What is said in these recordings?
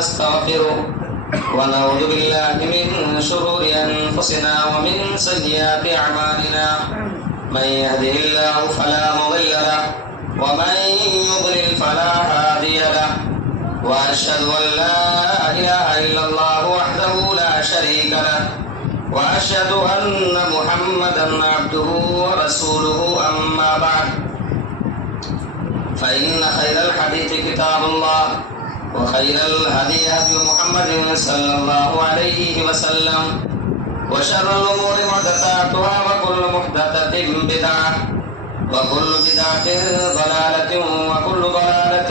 ونستغفره ونعوذ بالله من شرور أنفسنا ومن سيئات أعمالنا من يهده الله فلا مضل له ومن يضلل فلا هادي له وأشهد أن لا إله إلا الله وحده لا شريك له وأشهد أن محمدا عبده ورسوله أما بعد فإن خير الحديث كتاب الله وخير الهدي هدي محمد صلى الله عليه وسلم وشر الأمور محدثاتها وكل محدثة بدعة وكل بدعة ضلالة وكل ضلالة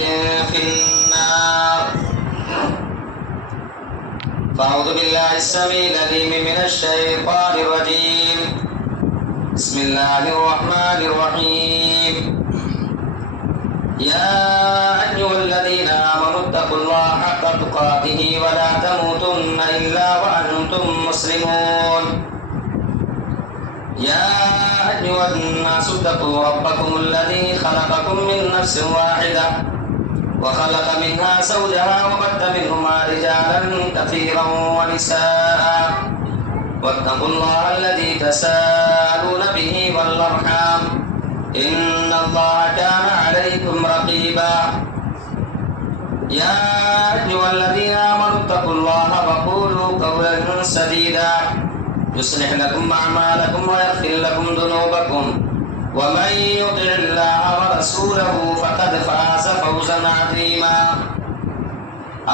في النار. فأعوذ بالله السميع العليم من الشيطان الرجيم. بسم الله الرحمن الرحيم. يا أيها الذين آمنوا اتقوا الله حق تقاته ولا تموتن إلا وأنتم مسلمون. يا أيها الناس اتقوا ربكم الذي خلقكم من نفس واحدة وخلق منها زوجها وبث منهما رجالا كثيرا ونساء واتقوا الله الذي تساءلون به والأرحام إن الله كان عليكم رقيبا. يا أيها الذين آمنوا اتقوا الله وقولوا قولا سديدا يصلح لكم أعمالكم ويغفر لكم ذنوبكم ومن يطع الله ورسوله فقد فاز فوزا عظيما.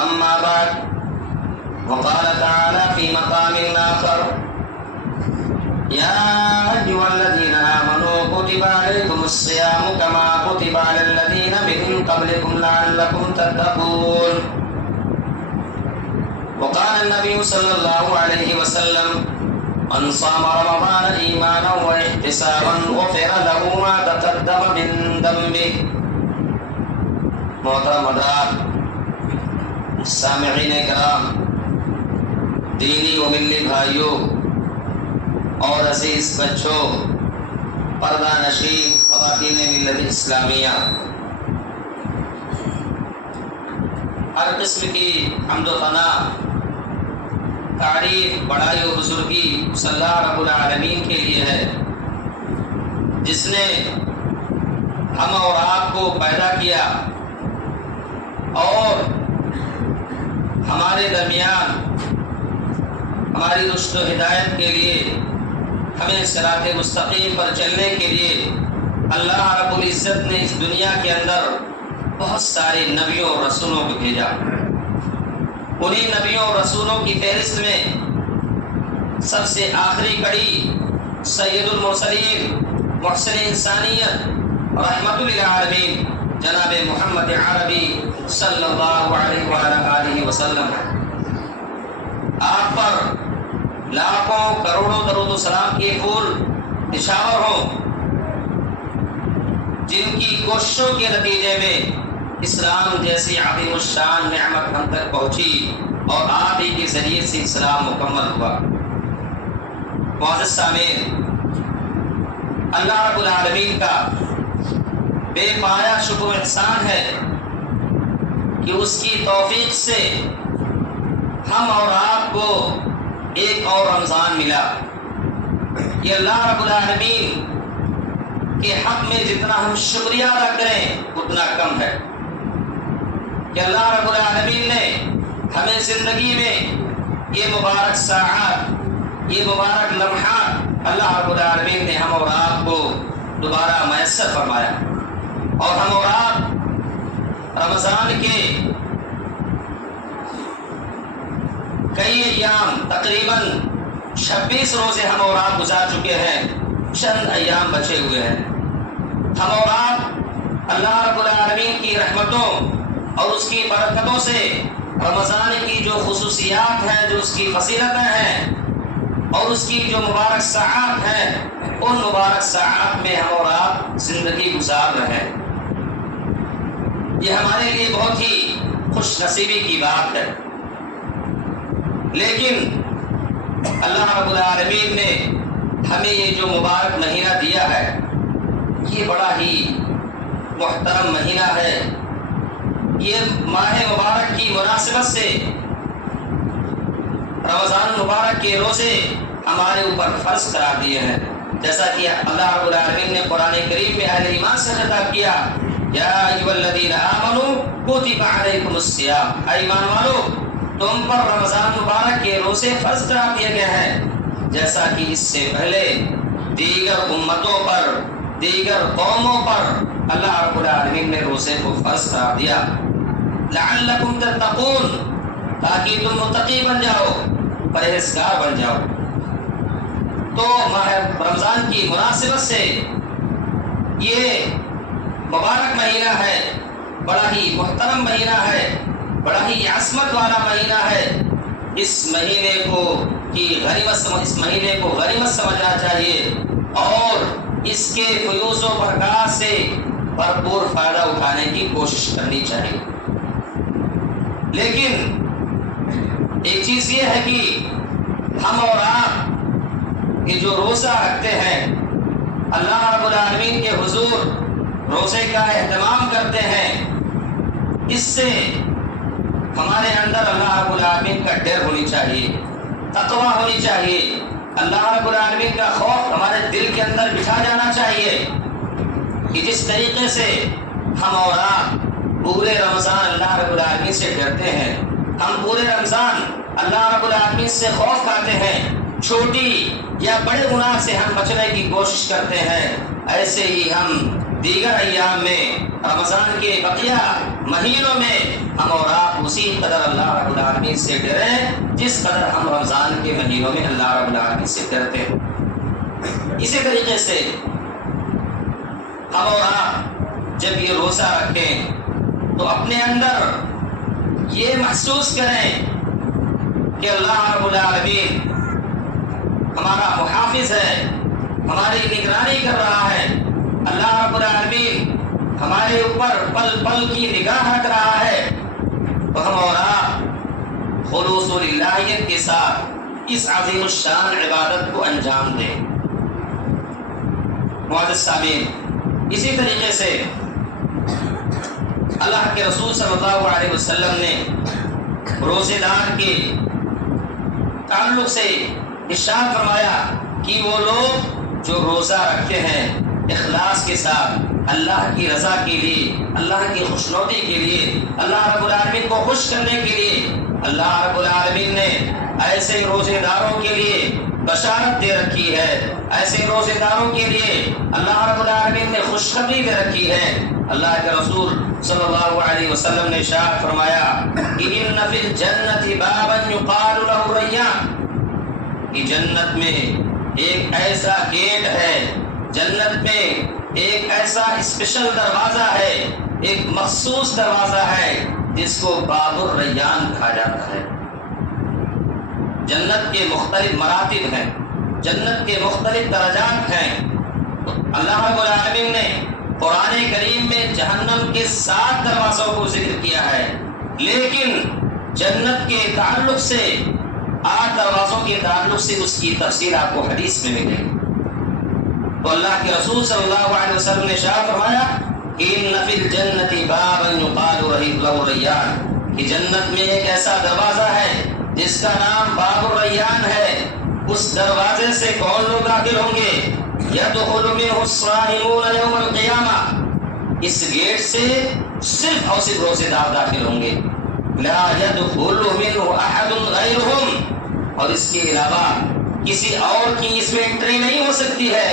أما بعد وقال تعالى في مقام آخر يا أيها الذين آمنوا كتب عليكم الصيام كما كتب على الذين من قبلكم لعلكم تتقون. وقال النبي صلى الله عليه وسلم من صام رمضان إيمانا واحتسابا غفر له ما تقدم من ذنبه. محترم حضرات، سامعین کرام، دینی و ملی بھائیوں اور عزیز بچوں، پردہ نشین خواتین ملت اسلامیہ، ہر قسم کی حمد و ثنا، تعریف، بڑائی و بزرگی اس اللہ رب العالمین کے لیے ہے جس نے ہم اور آپ کو پیدا کیا اور ہمارے درمیان ہماری رشد و ہدایت کے لیے، ہمیں صراط مستقیم پر چلنے کے لیے اللہ رب العزت نے اس دنیا کے اندر بہت سارے نبیوں اور رسولوں کو بھیجا. انہیں نبیوں اور رسولوں کی فہرست میں سب سے آخری کڑی سید المرسلین، محسن انسانیت، رحمت للعالمین جناب محمد عربی صلی اللہ علیہ وآلہ وسلم. آپ پر لاکھوں کروڑوں درود و سلام کے پھول نچھاور ہوں، جن کی کوششوں کے نتیجے میں اسلام جیسی عظیم الشان نعمت ہم تک پہنچی اور آپ ہی کے ذریعے سے اسلام مکمل ہوا. معزز سامعین، اللہ رب العالمین کا بے پایا شکر و احسان ہے کہ اس کی توفیق سے ہم اور آپ کو ایک اور رمضان ملا. یہ اللہ رب العالمین کے حق میں جتنا ہم شکریہ ادا کریں اتنا کم ہے کہ اللہ رب العالمین نے ہمیں زندگی میں یہ مبارک ساعات، یہ مبارک لمحات اللہ رب العالمین نے ہم اور آپ کو دوبارہ میسر فرمایا، اور ہم اور آپ رمضان کے کئی ایام، تقریباً 26 روزے ہم اور آپ گزار چکے ہیں، چند ایام بچے ہوئے ہیں. ہم اور آپ اللہ رب العالمین کی رحمتوں اور اس کی برکتوں سے رمضان کی جو خصوصیات ہیں، جو اس کی فضیلتیں ہیں اور اس کی جو مبارک ساعات ہیں، ان مبارک ساعات میں ہم اور آپ زندگی گزار رہے ہیں. یہ ہمارے لیے بہت ہی خوش نصیبی کی بات ہے. لیکن اللہ رب العالمین نے ہمیں یہ جو مبارک مہینہ دیا ہے، یہ بڑا ہی محترم مہینہ ہے. یہ ماہ مبارک کی مناسبت سے رمضان مبارک کے روزے ہمارے اوپر فرض قرار دیے ہیں، جیسا کہ اللہ رب العالمین نے قرآن کریم میں اہل ایمان سے خطاب کیا، یا ایھا الذین آمنوا کتب علیکم الصیام، اے ایمان والو تم پر رمضان مبارک کے روزے فرض قرار دیے گئے ہیں، جیسا کہ اس سے پہلے دیگر امتوں پر، دیگر قوموں پر اللہ رب العالمین نے روزے کو فرض قرار دیا، لعلکم تتقون، تاکہ تم متقی بن جاؤ، پرہیزگار بن جاؤ۔ تو ماہ رمضان کی مناسبت سے یہ مبارک مہینہ ہے، بڑا ہی محترم مہینہ ہے، بڑا ہی عصمت والا مہینہ ہے۔ اس مہینے کو اس مہینے کو غنیمت سمجھنا چاہیے اور اس کے فیوز و برکات سے بھرپور فائدہ اٹھانے کی کوشش کرنی چاہیے۔ لیکن ایک چیز یہ ہے کہ ہم اور آپ یہ جو روزہ رکھتے ہیں، اللہ رب العالمین کے حضور روزے کا اہتمام کرتے ہیں، اس سے ہمارے اندر اللہ رب العالمین کا ڈر ہونی چاہیے، تقویٰ ہونی چاہیے، اللہ رب العالمین کا خوف ہمارے دل کے اندر بٹھا جانا چاہیے کہ جس طریقے سے ہم اور آپ پورے رمضان اللہ رب العالمین سے ڈرتے ہیں، ہم پورے رمضان اللہ رب العالمین سے خوف کھاتے ہیں، چھوٹی یا بڑے گناہ سے ہم بچنے کی کوشش کرتے ہیں، ایسے ہی ہم دیگر ایام میں، رمضان کے بقیہ مہینوں میں ہم اور آپ اسی قدر اللہ رب العالمین سے ڈریں جس قدر ہم رمضان کے مہینوں میں اللہ رب العالمین سے ڈرتے ہیں۔ اسی طریقے سے ہم اور آپ جب یہ روزہ رکھیں تو اپنے اندر یہ محسوس کریں کہ اللہ رب العالمین ہمارا محافظ ہے، ہماری نگرانی کر رہا ہے، اللہ رب العالمین ہمارے اوپر پل پل کی نگاہ رکھ رہا ہے، تو ہم اور آپ خلوص و للہیت کے ساتھ اس عظیم الشان عبادت کو انجام دیں۔ معزز سامعین، اسی طریقے سے اللہ کے رسول صلی اللہ علیہ وسلم نے روزے دار کے تعلق سے ارشاد فرمایا کہ وہ لوگ جو روزہ رکھتے ہیں اخلاص کے ساتھ اللہ کی رضا کے لیے، اللہ کی خوشنودی کے لیے، اللہ رب العالمین کو خوش کرنے کے لیے، اللہ رب العالمین نے ایسے روزے داروں کے لیے بشارت دے رکھی ہے، ایسے روزے داروں کے لیے اللہ رب العالمین نے خوشخبری دے رکھی ہے۔ اللہ کے رسول صلی اللہ علیہ وسلم نے ارشاد فرمایا کہ ان فی الجنۃ بابا یقال له ریان، کہ جنت میں ایک ایسا گیٹ ہے، جنت میں ایک ایسا اسپیشل دروازہ ہے، ایک مخصوص دروازہ ہے جس کو باب الریان کہا جاتا ہے۔ جنت کے مختلف مراتب ہیں، جنت کے مختلف درجات ہیں۔ اللہ رب العالمین نے قرآن کریم میں جہنم کے 7 دروازوں کو ذکر کیا ہے، لیکن جنت کے تعلق سے 8 دروازوں کے تعلق سے اس کی تفصیل آپ کو حدیث میں ملے گی۔ تو اللہ کے رسول صلی اللہ علیہ وسلم نے ارشاد فرمایا کہ ان فی الجنۃ بابا یقال له ریان، کہ جنت میں ایک ایسا دروازہ ہے جس کا نام باب الریان ہے۔ اس دروازے سے کون لوگ داخل ہوں گے؟ یدخل منہ الصائمون یوم القیامہ، اس گیٹ سے صرف اور صرف روزے دار داخل ہوں گے، لا يدخل منہ احد غیرہم، اور اس کے علاوہ کسی اور کی اس میں انٹری نہیں ہو سکتی ہے،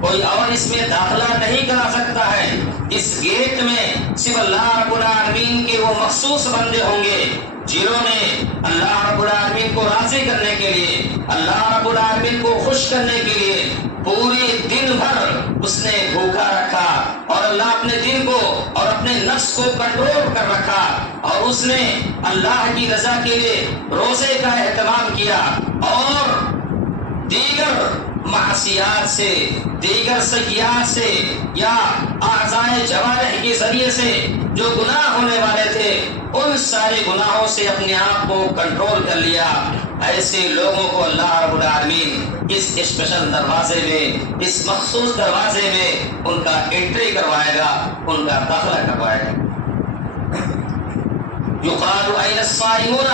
کوئی اور اس میں داخلہ نہیں کرا سکتا ہے۔ اس گیٹ میں صرف اللہ رب العالمین کے وہ مخصوص بندے ہوں گے جنہوں نے اللہ رب العالمین کو راضی کرنے کے لیے، اللہ رب العالمین کو خوش کرنے کے لیے پورے دن بھر اس نے بھوکا رکھا، اور اللہ اپنے دل کو اور اپنے نفس کو کنٹرول کر رکھا، اور اس نے اللہ کی رضا کے لیے روزے کا اہتمام کیا، اور دیگر معصیات سے، دیگر سیئات سے یا اعضائے جوارح کے ذریعے سے جو گناہ ہونے والے تھے ان سارے گناہوں سے اپنے آپ کو کنٹرول کر لیا۔ ایسے لوگوں کو اللہ رب العالمین اس اسپیشل دروازے میں، اس مخصوص دروازے میں ان کا انٹری کروائے گا، ان کا داخلہ کروائے گا۔ یقال این الصائمون،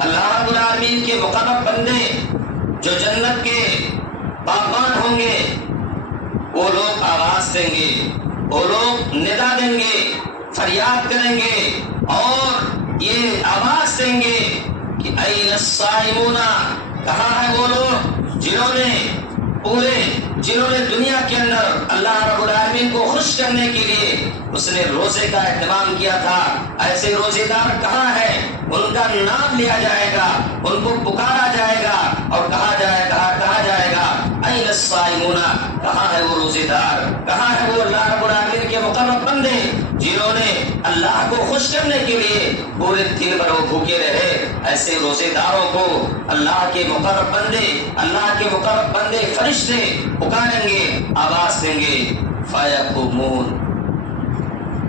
اللہ رب العالمین کے مقرب بندے جو جنت کے باغبان ہوں گے وہ لوگ آواز دیں گے، وہ لوگ ندا دیں گے، فریاد کریں گے اور یہ آواز دیں گے کہ این الصائمون، کہاں ہے وہ لوگ جنہوں نے دنیا کے اندر اللہ رب العالمین کو خوش کرنے کے لیے اس نے روزے کا اہتمام کیا تھا، ایسے روزے دار کہاں ہے؟ ان کا نام لیا جائے گا، ان کو پکارا جائے گا اور کہا جائے گا این الصائمون، کہاں ہے وہ روزے دار، کہاں ہے وہ اللہ رب العالمین کے مقرب بندے جنہوں نے اللہ کو خوش کرنے کے لیے پورے دن بھر وہ بھوکے رہے؟ ایسے روزے داروں کو اللہ کے مقرب بندے فرشتے پکاریں گے، آواز دیں گے، فیقومون،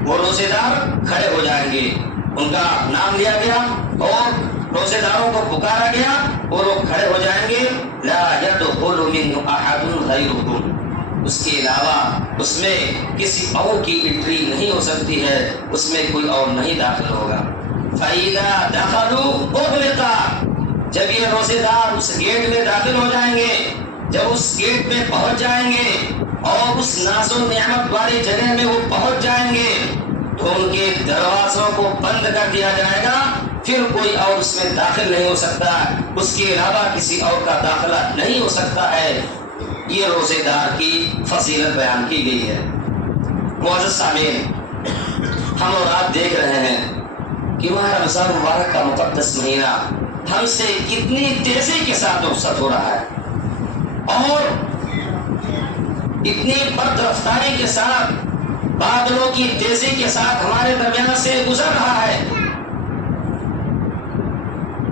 وہ روزے دار کھڑے ہو جائیں گے، ان کا نام لیا گیا اور روزے داروں کو پکارا گیا، وہ لوگ کھڑے ہو جائیں گے، لا يدخل منه احد غیرهم، اس کے علاوہ اس میں کسی اور کی انٹری نہیں ہو سکتی ہے، اس میں کوئی اور نہیں داخل ہوگا۔ فَإِذَا دَخَلُوا أُغْلِقَ، جب یہ روزے دار اس گیٹ میں داخل ہو جائیں گے، جب اس گیٹ میں پہنچ جائیں گے اور اس ناز و نعمت والی جگہ میں وہ پہنچ جائیں گے تو ان کے دروازوں کو بند کر دیا جائے گا، پھر کوئی اور اس میں داخل نہیں ہو سکتا، اس کے علاوہ کسی اور کا داخلہ نہیں ہو سکتا ہے۔ یہ روزے دار کی فضیلت بیان کی گئی ہے۔ معزز سامعین، ہم اور آپ دیکھ رہے ہیں کہ ماہ رمضان مبارک کا مقدس مہینہ ہم سے کتنی تیزی کے ساتھ رخصت ہو رہا ہے اور اتنی بد رفتاری کے ساتھ، بادلوں کی تیزی کے ساتھ ہمارے درمیان سے گزر رہا ہے۔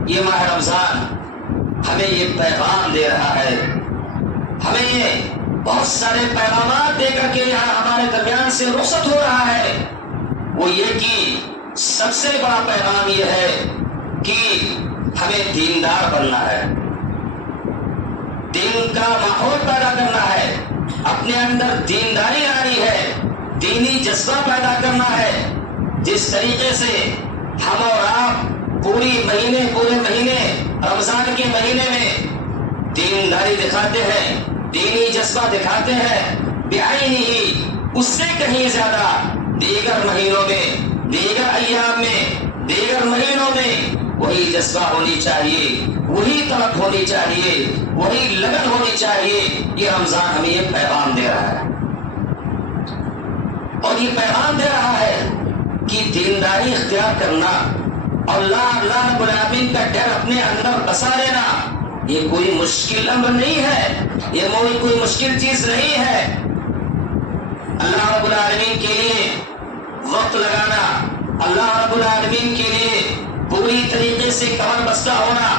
یہ ماہ رمضان ہمیں یہ پیغام دے رہا ہے، ہمیں یہ بہت سارے پیغامات دے کر کے یہاں ہمارے درمیان سے رخصت ہو رہا ہے۔ وہ یہ کہ سب سے بڑا پیغام یہ ہے کہ ہمیں دیندار بننا ہے، دین کا ماحول پیدا کرنا ہے، اپنے اندر دینداری لانی ہے، دینی جذبہ پیدا کرنا ہے، جس طریقے سے ہم اور آپ پورے مہینے رمضان کے مہینے میں دینداری دکھاتے ہیں، دینی جذبہ دکھاتے ہیں، بعینہ، اس سے کہیں زیادہ دیگر مہینوں میں، دیگر ایام میں، دیگر مہینوں میں وہی جذبہ ہونی چاہیے، وہی طلب ہونی چاہیے، وہی لگن ہونی چاہیے۔ یہ رمضان ہمیں یہ پیغام دے رہا ہے اور یہ پیغام دے رہا ہے کہ دینداری اختیار کرنا اور اللہ رب العالمین کا ڈر اپنے اندر بسا لینا یہ کوئی مشکل امر نہیں ہے، یہ کوئی مشکل چیز نہیں ہے۔ اللہ رب العالمین کے لیے وقت لگانا، اللہ رب العالمین کے لیے پوری طریقے سے کمر بستہ ہونا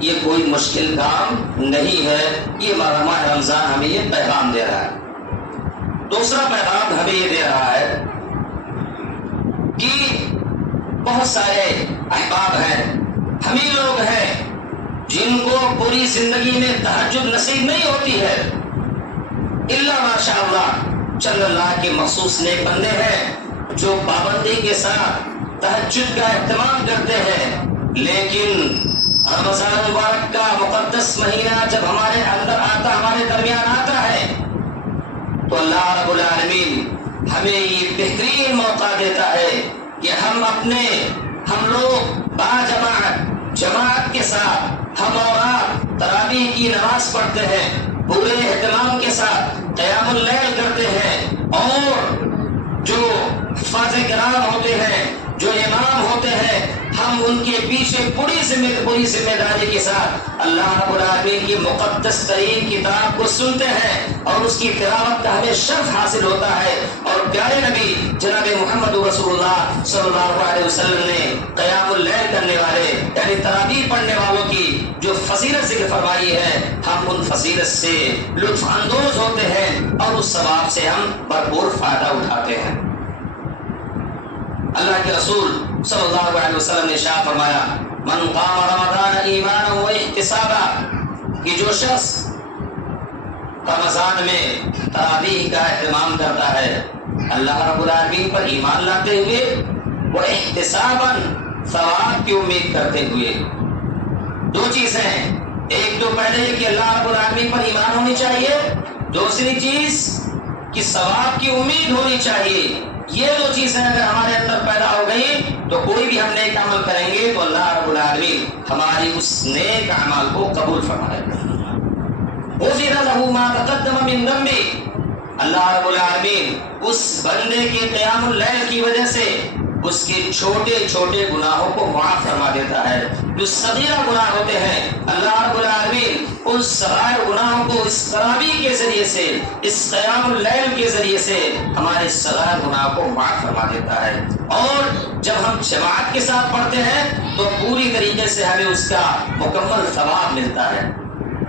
یہ کوئی مشکل کام نہیں ہے۔ یہ ماہ رمضان ہمیں یہ پیغام دے رہا ہے۔ دوسرا پیغام ہمیں یہ دے رہا ہے کہ بہت سارے احباب ہیں، ہمیں لوگ ہیں جن کو پوری زندگی میں تہجد نصیب نہیں ہوتی ہے، الا ماشاء اللہ چند اللہ کے مخصوص نیک بندے ہیں جو پابندی کے ساتھ تہجد کا اہتمام کرتے ہیں۔ لیکن رمضان مبارک کا مقدس مہینہ جب ہمارے اندر آتا، ہمارے درمیان آتا ہے تو اللہ رب العالمین ہمیں یہ بہترین موقع دیتا ہے کہ ہم لوگ جماعت کے ساتھ ہم اور آپ تراویح کی نماز پڑھتے ہیں، پورے اہتمام کے ساتھ قیام اللیل کرتے ہیں، اور جو حفاظ کرام ہوتے ہیں، جو امام ہوتے ہیں، ہم ان کے پیچھے پوری ذمہ داری کے ساتھ اللہ رب العالمین کی مقدس ترین کتاب کو سنتے ہیں اور اس کی تلاوت کا ہمیں شرف حاصل ہوتا ہے۔ اور پیارے نبی جناب محمد رسول اللہ صلی اللہ علیہ وسلم نے قیام اللیل کرنے والے یعنی تراویح پڑھنے والوں کی جو فضیلت ذکر فرمائی ہے، ہم ان فضیلت سے لطف اندوز ہوتے ہیں اور اس ثواب سے ہم بھرپور فائدہ اٹھاتے ہیں۔ اللہ کے رسول صلی اللہ علیہ وسلم نے ارشاد فرمایا، من قام رمضان ایمانا و احتسابا، کہ جو شخص رمضان میں تراویح کا اہتمام کرتا ہے اللہ رب العالمین پر ایمان لاتے ہوئے واحتسابا، ثواب کی امید کرتے ہوئے۔ دو چیزیں ہیں، ایک تو پہلے کہ اللہ رب العالمین پر ایمان ہونی چاہیے، دوسری چیز کہ ثواب کی امید ہونی چاہیے۔ یہ دو چیزیں اگر ہمارے اندر پیدا ہو گئی تو کوئی بھی ہم نیک عمل کریں گے تو اللہ رب العالمین ہماری اس نیک عمل کو قبول فرمائے گا۔ غفر له ما تقدم من ذنبه، اللہ رب العالمین اس بندے کے قیام اللیل کی وجہ سے اس کے چھوٹے چھوٹے گناہوں کو معاف فرما دیتا ہے۔ جو صغیرہ گناہ ہوتے ہیں اللہ رب العالمین ان صغائر گناہوں کو اس تراویح کے ذریعے سے، اس قیام اللیل کے ذریعے سے ہمارے صغائر گناہوں کو معاف فرما دیتا ہے۔ اور جب ہم جماعت کے ساتھ پڑھتے ہیں تو پوری طریقے سے ہمیں اس کا مکمل ثواب ملتا ہے۔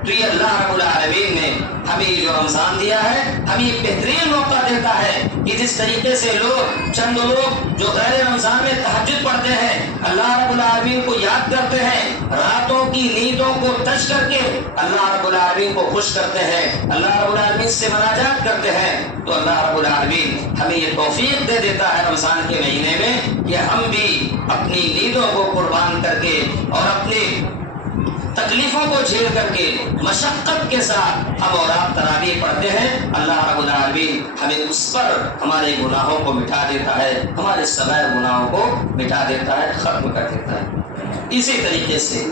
تو یہ اللہ رب العالمین نے ہمیں جو رمضان دیا ہے، ہمیں یہ بہترین موقع دیتا ہے کہ جس طریقے سے چند لوگ جو غیر رمضان میں تہجد پڑھتے ہیں، اللہ رب العالمین کو یاد کرتے ہیں، راتوں کی نیندوں کو تج کر کے اللہ رب العالمین کو خوش کرتے ہیں، اللہ رب العالمین سے مناجات کرتے ہیں، تو اللہ رب العالمین ہمیں یہ توفیق دے دیتا ہے رمضان کے مہینے میں کہ ہم بھی اپنی نیندوں کو قربان کر کے اور اپنی تکلیفوں کو جھیل کر کے مشقت کے ساتھ ہم اور آپ تراویح پڑھتے ہیں۔ اللہ رب العالمین ہمیں اس پر ہمارے گناہوں کو مٹا دیتا ہے، ہمارے صغائر گناہوں کو مٹا دیتا ہے، ختم کر دیتا ہے۔ اسی طریقے سے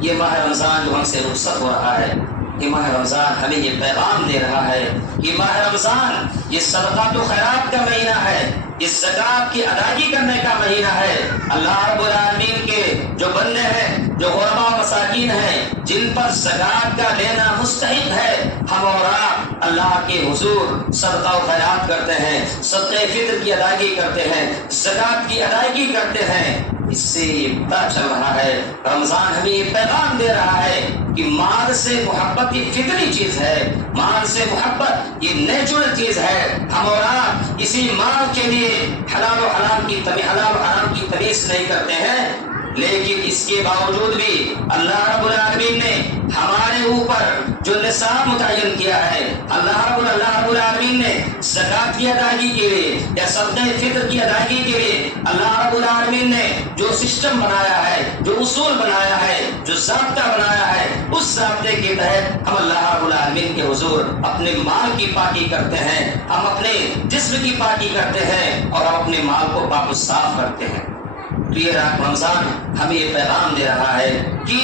یہ ماہ رمضان جو ہم سے رخصت ہو رہا ہے، یہ ماہ رمضان ہمیں یہ پیغام دے رہا ہے کہ ماہ رمضان یہ صدقات و خیرات کا مہینہ ہے، یہ زکات کی ادائیگی کرنے کا مہینہ ہے۔ اللہ رب العالمین کے جو بندے ہیں، جو غربا و مساکین ہیں، جن پر زکات کا لینا مستحق ہے، ہم اور آپ اللہ کے حضور صدقہ و خیرات کرتے ہیں، صدقہ فطر کی ادائیگی کرتے ہیں، زکات کی ادائیگی کرتے ہیں۔ اس سے یہ پتہ چل رہا ہے، رمضان ہمیں یہ پیغام دے رہا ہے کہ مال سے محبت یہ فطری چیز ہے، مال سے محبت یہ نیچرل چیز ہے۔ ہم اور آپ اسی مال کے لیے حلال و حرام کی تمیز نہیں کرتے ہیں، لیکن اس کے باوجود بھی اللہ رب العالمین نے ہمارے اوپر جو نصاب متعین کیا ہے، اللہ رب العالمین نے زکات کی ادائیگی کے لیے یا صدقہ فطر کی ادائیگی کے لیے اللہ رب العالمین نے جو سسٹم بنایا ہے، جو اصول بنایا ہے، جو ضابطہ بنایا ہے، اس ضابطے کے تحت ہم اللہ رب العالمین کے حضور اپنے مال کی پاکی کرتے ہیں، ہم اپنے جسم کی پاکی کرتے ہیں اور ہم اپنے مال کو پاک و صاف کرتے ہیں۔ تو یہ رمضان ہمیں یہ پیغام دے رہا ہے کہ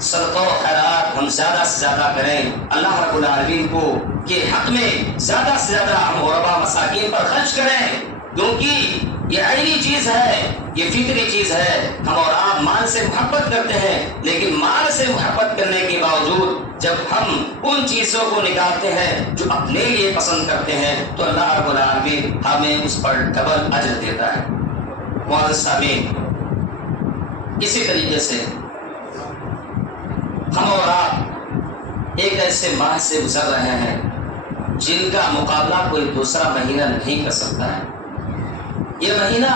صدقہ و خیرات ہم زیادہ سے زیادہ کریں، اللہ رب العالمین کو کے حق میں زیادہ سے زیادہ ہم غربا مساکین پر خرچ کریں، کیونکہ یہ عینی چیز ہے، یہ فطری چیز ہے۔ ہم اور آپ مال سے محبت کرتے ہیں، لیکن مال سے محبت کرنے کے باوجود جب ہم ان چیزوں کو نکالتے ہیں جو اپنے لیے پسند کرتے ہیں تو اللہ رب العالمین ہمیں اس پر ڈبل اجر دیتا ہے۔ معزز سامعین، اسی طریقے سے ہم اور آپ ایک ایسے ماہ سے گزر رہے ہیں جن کا مقابلہ کوئی دوسرا مہینہ نہیں کر سکتا ہے۔ یہ مہینہ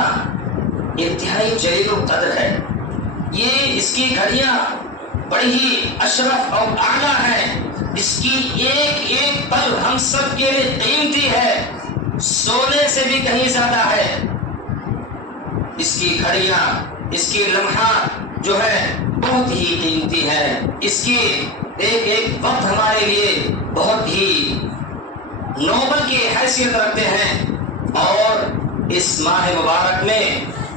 انتہائی جلیل القدر ہے، یہ اس کی گھڑیاں بڑی ہی اشرف اور اعلیٰ ہیں، اس کی ایک ایک پل ہم سب کے لیے قیمتی ہے، سونے سے بھی کہیں زیادہ ہے۔ اس کی گھڑیاں، اس کی لمحات جو ہے بہت ہی قیمتی ہے، اس کی ایک ایک وقت ہمارے لیے بہت ہی نوبل کی حیثیت رکھتے ہیں، اور اس ماہ مبارک میں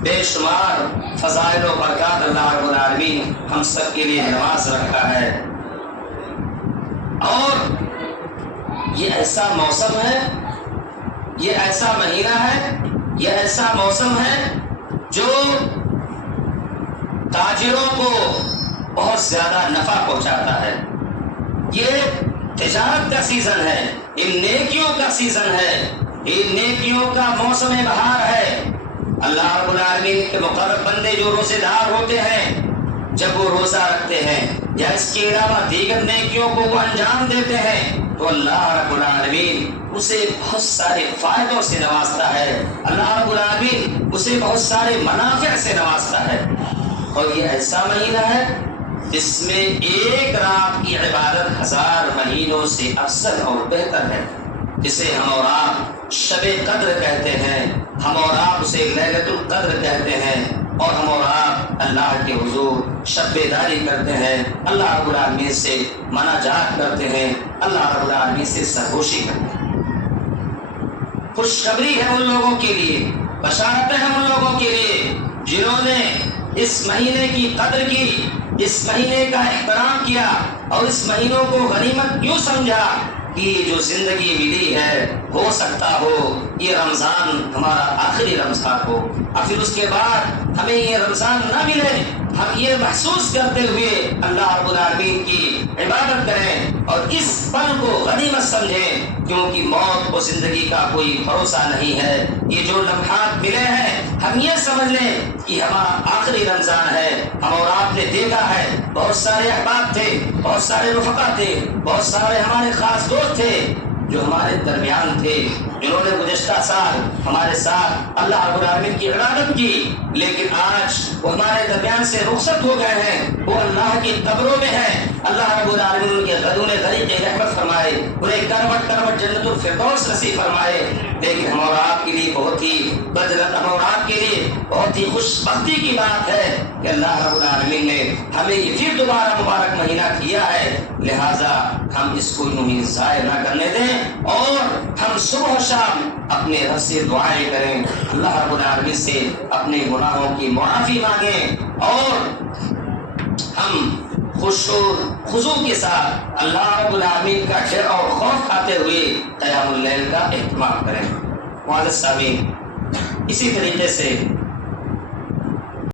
بے شمار فضائل و برکات اللہ رب العالمین ہم سب کے لیے نواز رکھا ہے۔ اور یہ ایسا موسم ہے، یہ ایسا مہینہ ہے، یہ ایسا موسم ہے جو تاجروں کو بہت زیادہ نفع پہنچاتا ہے۔ یہ تجارت کا سیزن ہے، ان نیکیوں کا سیزن ہے، ان نیکیوں کا موسم بہار ہے۔ اللہ رب العالمین کے مقرب بندے جو روزے دار ہوتے ہیں، جب وہ روزہ رکھتے ہیں یا اس کے علاوہ دیگر نیکیوں کو وہ انجام دیتے ہیں تو اللہ رب العالمین اسے بہت سارے فائدوں سے نوازتا ہے، اللہ رب العالمین اسے بہت سارے منافع سے نوازتا ہے۔ اور یہ ایسا مہینہ ہے جس میں ایک رات کی عبادت 1000 مہینوں سے افضل اور بہتر ہے، جسے ہم اور آپ شب قدر کہتے ہیں، ہم اور آپ اسے لیلۃ القدر کہتے ہیں، اور ہم اور آپ اللہ کے حضور شب بیداری کرتے ہیں، اللہ رب العالمین سے مناجات کرتے ہیں، اللہ رب العالمین سے سرگوشی کرتے ہیں۔ خوشخبری ہے ان لوگوں کے لیے، بشارتیں ہیں ان لوگوں کے لیے جنہوں نے اس مہینے کی قدر کی، اس مہینے کا احترام کیا، اور اس مہینوں کو غنیمت کیوں سمجھا کہ یہ جو زندگی ملی ہے ہو سکتا ہو یہ رمضان ہمارا آخری رمضان ہو، اور پھر اس کے بعد ہمیں یہ رمضان نہ ملے، ہم یہ محسوس کرتے ہوئے اللہ رب العالمین کی عبادت کریں اور اس پل کو غنیمت سمجھیں، کیونکہ موت و زندگی کا کوئی بھروسہ نہیں ہے۔ یہ جو لمحات ملے ہیں ہم یہ سمجھ لیں کہ ہمارا آخری رمضان ہے۔ ہم اور آپ نے دیکھا ہے بہت سارے احباب تھے، بہت سارے رفقا تھے، بہت سارے ہمارے خاص دوست تھے جو ہمارے درمیان تھے، جنہوں نے گزشتہ سال ہمارے ساتھ اللہ رب العالمین کی عبادت کی، لیکن آج وہ ہمارے درمیان سے رخصت ہو گئے ہیں، وہ اللہ کی قبروں میں ہیں۔ اللہ رب العالمین ان کے غدون غریق رحمت فرمائے، انہیں کروٹ کروٹ جنت الفردوس نصیب فرمائے۔ لیکن ہم اور آپ کے لیے بہت ہی بدلت، ہم اور آپ کے لیے بہت ہی خوش بختی کی بات ہے کہ اللہ رب العالمین نے ہمیں یہ پھر دوبارہ مبارک مہینہ کیا ہے، لہٰذا ہم اس کو یوں ہی ضائع نہ کرنے دیں، اور ہم صبح و شام اپنے رب سے دعائیں کریں، اللہ رب العالمین سے اپنے گناہوں کی معافی مانگیں، اور ہم خضوع کے ساتھ اللہ رب العالمین کا ڈر اور خوف کھاتے ہوئے قیام اللیل کا اہتمام کریں۔ معزز سامعین، اسی طریقے سے